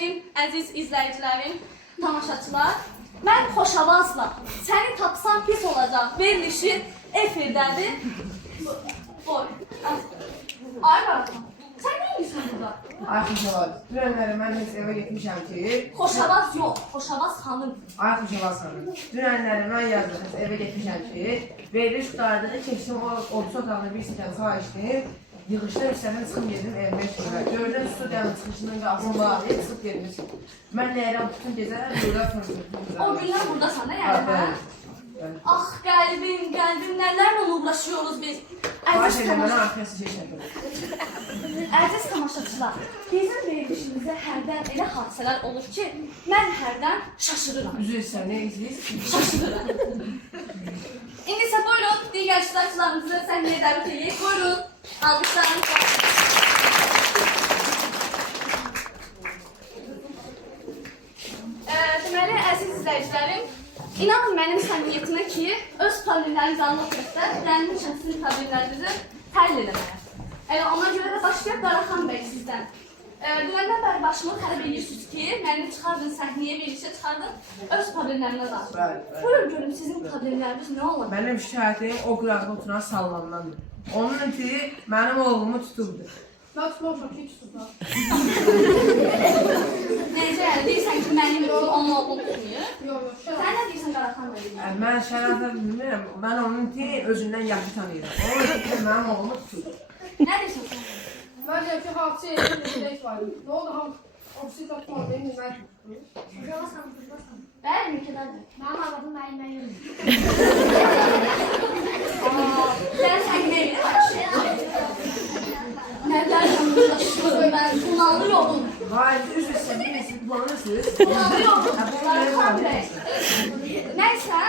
mənim əziz izləyicilərim, tamaşaçılar, mən Xoşavazla səni tapsam pis olacaq verilişi efirdədir. Boy, ay Qaraqan, sən nə edirsən burada? Ay Xoşavaz, dünənləri mən heç evə getmişəm ki... Xoşavaz yox, Xoşavaz xanım. Ay Xoşavaz xanım, dünənləri mən yazdım evə getmişəm ki... Veriliş qutardığı keçdim, o otuz otağını bir stəkan çay içdim. Yığışdım, istədim, çıxım yedim evimə çıxıram. Gördüm, studiyanın çıxışının qapısını bağlayıb, çıxıb gedimiz. Mən nəyirəm, bütün gecələr burada fırdım. O günlər buradasan da yəni, hə? Ah, qəlbim, nələrlə uğraşıyoruz biz. Baş eləməni arxası çeşədim. Əziz tamaşaçılar, bizim verilişimizdə hərdən elə hadisələr olur ki, mən hərdən şaşırıram. Üzr istəyirəm, nə izləyirsiniz? Şaşırıram. İndi isə buyurun, digər iştirakçılarımızı səhnəyə dəvət edək. Buyurun, alqışlarınız var. Deməli, əziz izləyicilərim, inanın mənim səmimiyyətimə ki, öz problemlərinizi anlatmaqda gəlmişəm sizin problemlərinizi həll eləməyə. Elə ona görə də başlayaq Qaraxan bəy sizdən. Dünəndən bəri başımı xərab edirsiniz ki, məni çıxardın səhnəyə, verilişə çıxardın, öz problemlərimə danışın. Buyurun görüm, sizin problemləriniz nə olur? Mənim şikayətim o qıraqda oturan sallandandır. Onun ötürü mənim oğlumu tutubdur. Mən tutmamışam ki, tutublar. Necə yəni, deyirsən ki, mənim onun oğlunu tutmuyor? Yox, Sən nə deyirsən Qaraxan bəy? Mən şərafə bilmirəm, mən onun üçün özündən yaxşı tanıyıram. Onun ötürü mənim oğlumu tutubdur. Nə deyirsən sən? mən deyəm ki, hadisə yerində heç var. Nə oldu, hamısı tapmadı, mən tutdum. Bəli, mülkədəndir. Mənim arvadım mənimlə yürüdü. Sən səhnəyə nələrlə uğraşıyorum, mən bunalıyorum. Hayır, üzr istəyirəm, siz bulanırsınız. Bunalıyorum, Qaraxan bəy. Nəysə,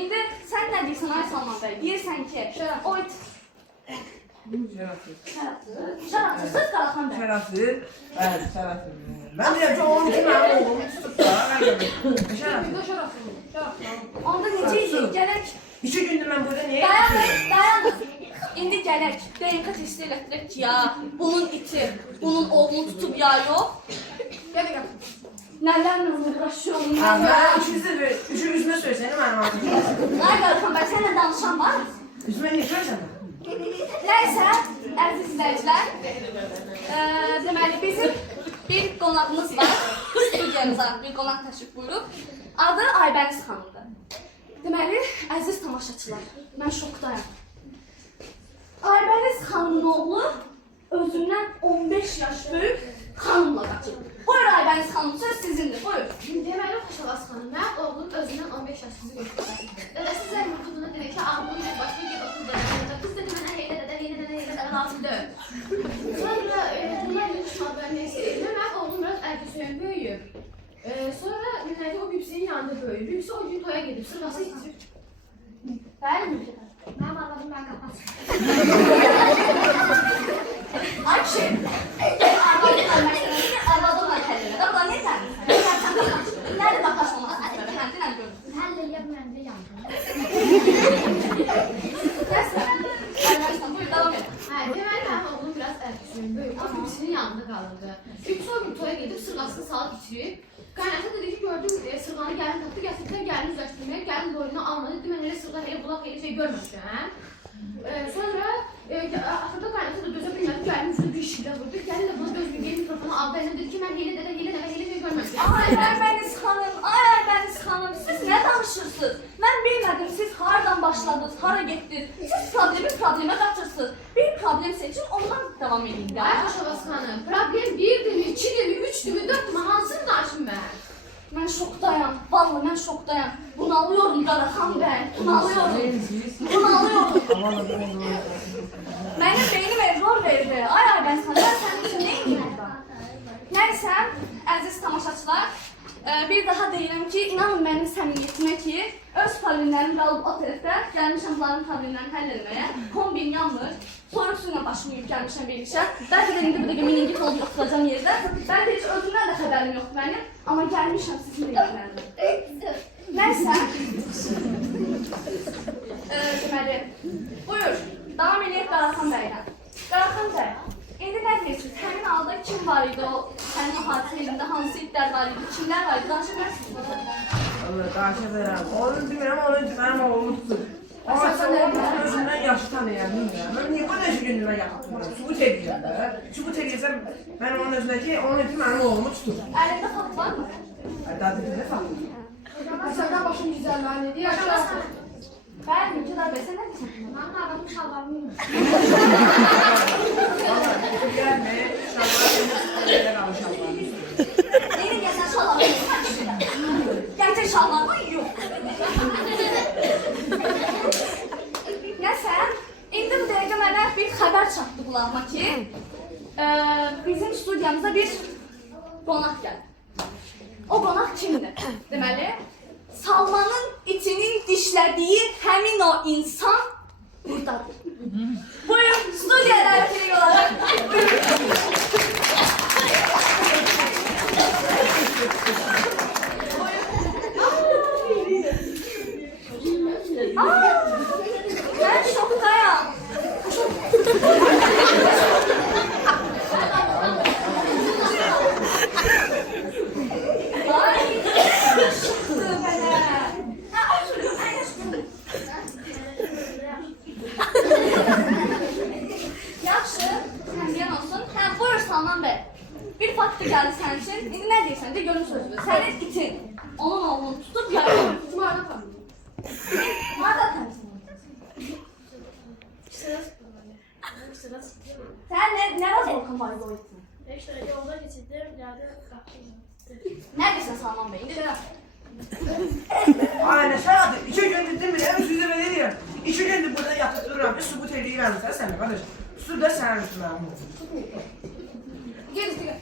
indi sən nə deyirsən ay Salman bəy? Deyirsən ki, o it... Şərafsız. Şərafsız Qaraxan bəy. Şərafsız, bəli, şərafsız. Mən deyəm ki, onun üçün mənim oğlumu tutubdur. Şərafsız. Onda necə edeyim, gərək... 2 gündür mən burada niyə Dayanın, yapıyorum? dayanın. İndi gərək DNK testi elətdirək ki, ya, bunun iti, bunun oğlunu tutub ya, yox. Gəl, gəl. Nələrlə uğraşıyorum, Mən nələr. üçü üzümə söylesene mənim adım. Ay Qaraxan bəy, sənlə danışan var mı? Üzümə niyə söylesene? Nəysə, əziz izləyicilər, deməli bizim bir qonağımız var, studiyamıza bir qonaq təşrif buyurub, adı Aybəniz xanımdır. Deməli, əziz tamaşaçılar, mən şokdayım. Aybəniz xanımın oğlu özündən 15 yaş böyük xanımla qaçıb. Buyur Aybəniz xanım, söz sizindir, buyur. Deməli, Xoşavaz xanım, mənim oğlum özündən 15 yaş sizi götürür. Dədəsi zəng vurduğunda dedi ki, ağlımın bir başına gel otur dədəmdə. Qız dedi mənə heylə dədə, ən altında. Sonra bunlar yürüşmadı, mən neyse, mənim oğlum biraz ərkəsöyən böyüyüb. Sonra Nənəli o Bibisinin yanında böyüyüb. Bibisi o gün toya gedib, sırması itirib. Bəli mi? Mənim arvadım mən qapat. Ay şey, arvadın məsələsi arvadınla həll elədi. Abla, niyə gəlmirsən? Nədir baxaşmaması səbəbi? Həmdinlə görürsən. Həll eləyəm, mən də yandım. Nəsə, Aybəniz, buyur, davam et. Deməli, mənim oğlum biraz ərkəsöyən böyüyüb. O Bibisinin yanında qalırdı. Bibisi o gün toya gedib, sırmasını salıb içirib. Qaynatı dedi ki, gördüm, sırğanı gəlin tapdı, gətirdən gəlin üzləşdirməyə, gəlin boynuna almadı. Dedi, mən elə sırğa, elə bulaq, elə şey görməmişəm. Sonra, axırda qaynatı da dözə bilmədi, gəlin üzrə bir şillə vurdu. Gəlin də buna dözmür, gelin mikrofonu aldı, əlinə dedi ki, mən elə dədə, elə nəmə, elə şey görməmişəm. Ay Aybəniz xanım, siz nə danışırsınız? Mən bilmədim, siz haradan başladınız, hara getdiniz? Siz problemə qaçırsınız. Bir problem seçin, ondan devam edin də. Ay Xoşavaz xanım, problem 1-dirmi, 2-dirmi, 3-dirmi, 4-dirmi, hansını danışım mən? Mən şokdayam, vallahi mən şokdayam. Bunalıyorum Qaraxan bəy, bunalıyorum. Mənim beynim error verdi. Ay Aybəniz xanım, mən sənin üçün nə edeyim burada? Nəysə, əziz tamaşaçılar, bir daha deyirəm ki, inanın mənim səmimiyyətimə ki, öz problemlərim qalıb o tərəfdə, gəlmişəm bunların problemlərini həll etməyə, kombin yanmır, soyuq suyla başlayıb gəlmişəm verilişə, bəlkə də indi burada miningit olub oturacam yerdə, bəlkə heç özümdən də xəbərim yoxdur mənim, amma gəlmişəm sizinlə ilgiləndim. Nəysə, deməli, buyur, davam edək Qaraxan bəylə. Qaraxan bəy, indi nə deyirsiniz, həmin halda kim kim var idi o sənin hadisə yerində? Hansı itlər var idi? Kimlər var idi? Danışa bilərsiniz? Allah qarşı verəm. Onu demirəm, onu mənim oğlumdur. Ama sen onun özündən yaşı tanıyardım ya. Mən niyə bu neçə gündür mən yaxatmıyorum? Sübut edirəm də. Sübut edirsəm, mən onun özünə ki, onun üçün mənim oğlumu tutur. Əlində fakt var mı? Dadı ne fakt? Səndən başım güzəllər ne deyir? Bəli, Mülkədar bəy, sən nə deyirsən? Mənim adamın şalvarını yumur. Gəlmə, şalvar alışalım. Neyin gəlsən şalvarını yuyur? Gerçək şalvarını yuyur. Nəsə, indi bu dəqiqə mənə bir xəbər çatdı qulağıma ki, bizim studiyamıza bir qonaq gəldi. O qonaq kimdir? Deməli, Salmanın içinin dişlədiyi həmin o insan buradadır. Buyurun, studiyaya davet edin olaraq. Ben şoktayım. Ay, şıktı bana. Ha, oturun, aylaşın. Yaxşı, təmbiyan olsun. Hə, buyur Salman bəy. Bir faktı gəldi sənin üçün. İndi nə deyirsən? De görün sözünü. Sənin itin onun oğlunu tutub yardım. Cuma'da tanıdım. Harada tanısın? Sen ne var Volkan var bu itin? İşte yolda geçirdim, yerde kalktım. Neredesin Salman Bey? Aynen şahane. 2 gündür değil mi? En üstüne ben ne diyeyim? 2 gündür burada yatıp duruyorum. Bir sübut edeyim sen de kardeş. Su da sen üstüne. Gel işte.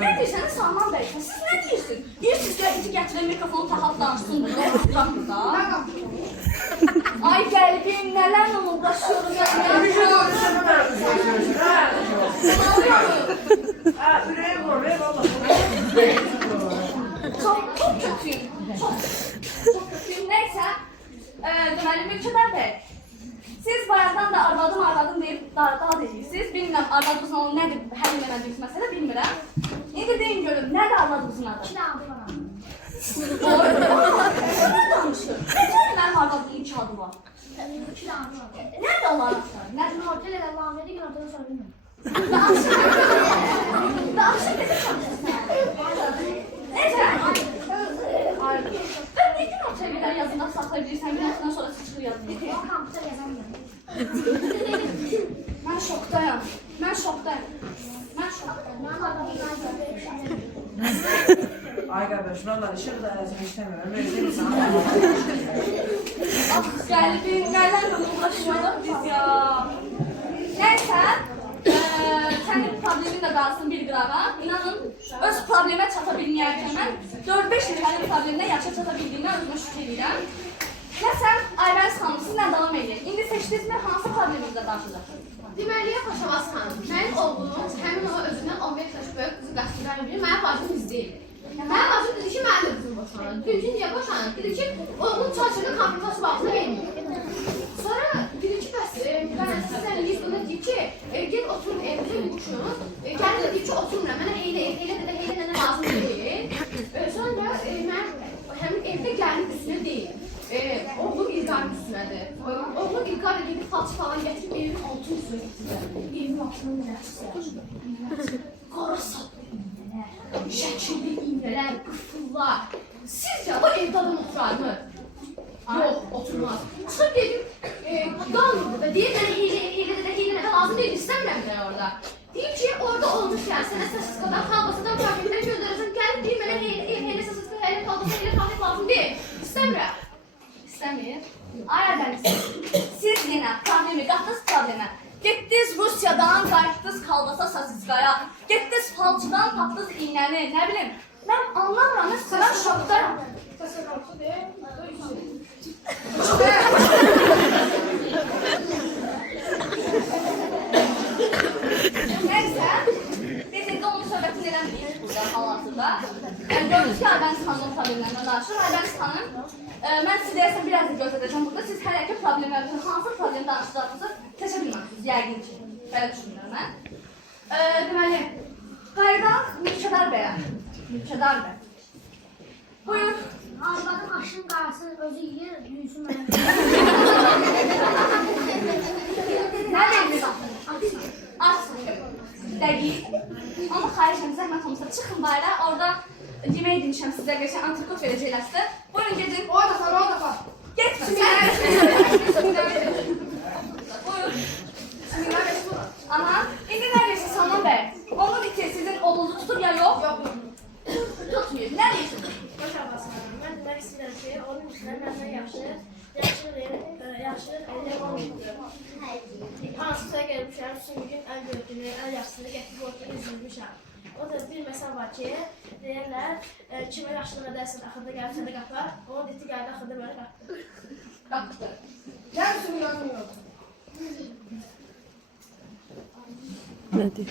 Ne diyorsun Salman Bey? Siz ne diyorsun? Diyorsunuz ki iki getirin mikrofonu takıp dansın burada. Ben kalktım. Ay gelbim nelerle uğraşıyorum ya. Bir şey doğru sen bana yapıyorsun. Ha, üreğe vur be valla. Çok kötüyüm. Çok kötüyüm. Neyse. Deməli Mülkədar Bey. Siz bayaqdan da arvadım deyib daha deyirsiniz. Bilmirəm arvadınızın onu nədir, həll eləmədiyiniz məsələ bilmirəm. İndi deyin görüm, nədir arvadınızın adı? İki adı var. Nə danışır? Necə mənim arvadımın iki adı var? İki adı var. Nədir onlar? Nədir? Hotel elə Muhammed'in adını sormuyorum. Danışır necə danışırsın? Necə? Ben ne gün o çevirler yazında saklayabilirsen bir haftadan sonra çıkır yazın. O kampta yazamıyorum. Ben şoktayım. Ben şoktayım. Ben adamı Ay kardeş valla ışık da lazım istemiyorum. Böyle bir sana. Ah geldim. Nelerle uğraşıyoruz biz ya. Neyse. Senin problemin de kalsın bir qırağa. İnanın öz problemə çata bilməyərkən mən 4-5 il mənim problemlə yaşa çata bildiyimdən özümə şükür edirəm. Ya sən Aybəniz xanım sizinlə davam edin. İndi seçdiniz mi hansı probleminizlə qarşılaşırsınız? Deməliyə Paşavaz xanım, mənim oğlum həmin o özündən 15 yaş böyük qızı qaçdıran biri, mənim bacım biz deyil. Mənim bacım dedi ki, mənim də qızım boşanır. Dedi ki, niyə boşanır? Dedi ki, oğlum çarşının konfirmasiya bağına vermir. Sonra dedi ki, bəs, mən sizdən ilk buna deyib ki, get oturun evdə yumuşun. Gəlin dedi ki, oturmuram, mənə heylə nənə lazım deyil. Sonra mən həmin evdə gəlin üstünə deyil. Oğlum İlqar'ın üstünədir. Oğlum İlqar da gedib falçı falan gətirib evimin altın üstünə gətirdi. Evimin altına nəsə. Qara saplı şəkilli iğnələr, qıfıllar. Sizcə o evdə adam oturarmı? Yox, oturmaz. Çıxıb dedim, qalmırdı və deyir, mənə heylə nədə lazım deyil, istəmirəm mən orada. Deyir ki, orada olmuş yəni, sənə səsizkadan, kalbasadan problemləri göndərəcəm, gəlib deyir, mənə heylə səsizkadan, heylə kalbasa, heylə kalbasa lazım deyil, istəmirəm. İstəmir. Ay Aybəniz, siz yenə problemi, qatdınız problemə. Getdiniz Rusiyadan, qayıtdınız kalbasa sasiskaya. Getdiniz falçıdan, tapdınız iğnəni, nə bilim. Mən anlamıram, mən şokdayım. Təsəvvüratı deyil. Neyse, biz indi onun söhbətini eləmirik burada hal-hazırda. Yəni gördünüz ki, Aybəniz xanımın problemlərindən danışır. Aybəniz xanım, mən sizi deyəsən biraz da gözlədəcəm burada. Siz hər iki problemlərdən hansı problem danışacaqsınızı seçə bilməlisiniz, yəqin ki. Belə düşünürəm mən. Deməli, qayıdaq Mülkədar bəyə. Mülkədar bəy. Buyur. Arvadım aşın qarası özü yiyir, yüzü mənə. Nə verirsən? Açsın. Dəqiq. Amma xahiş edirəm, zəhmət olmasa çıxın bayra. Orada yemək demişəm sizə, qəşəng antrikot verəcəklər sizə. Buyurun gedin. O da var, o da var. Getmə. Buyur. Aha. İndi nə verirsin Salman bəy? Onu bitir, sizin oğlunuzu tutur ya yox? Yok, yok. Tutmuyor. Nə deyirsin? Boş abasına. Mən demək istəyirəm ki, onun üstünə məndən yaxşı əldə olmayıb. Hansısa gəlmişəm, sümüyün əl gördüyünü, əl yaxşısını gətirib ortaya izləymişəm. O da bir məsəl var ki, deyirlər, kimə yaxşılıq edərsən, axırda gəlib səni qapar, onun diti gəldi, axırda belə qapdı. Qapdı. Gel sümü yazmıyor. Nədir?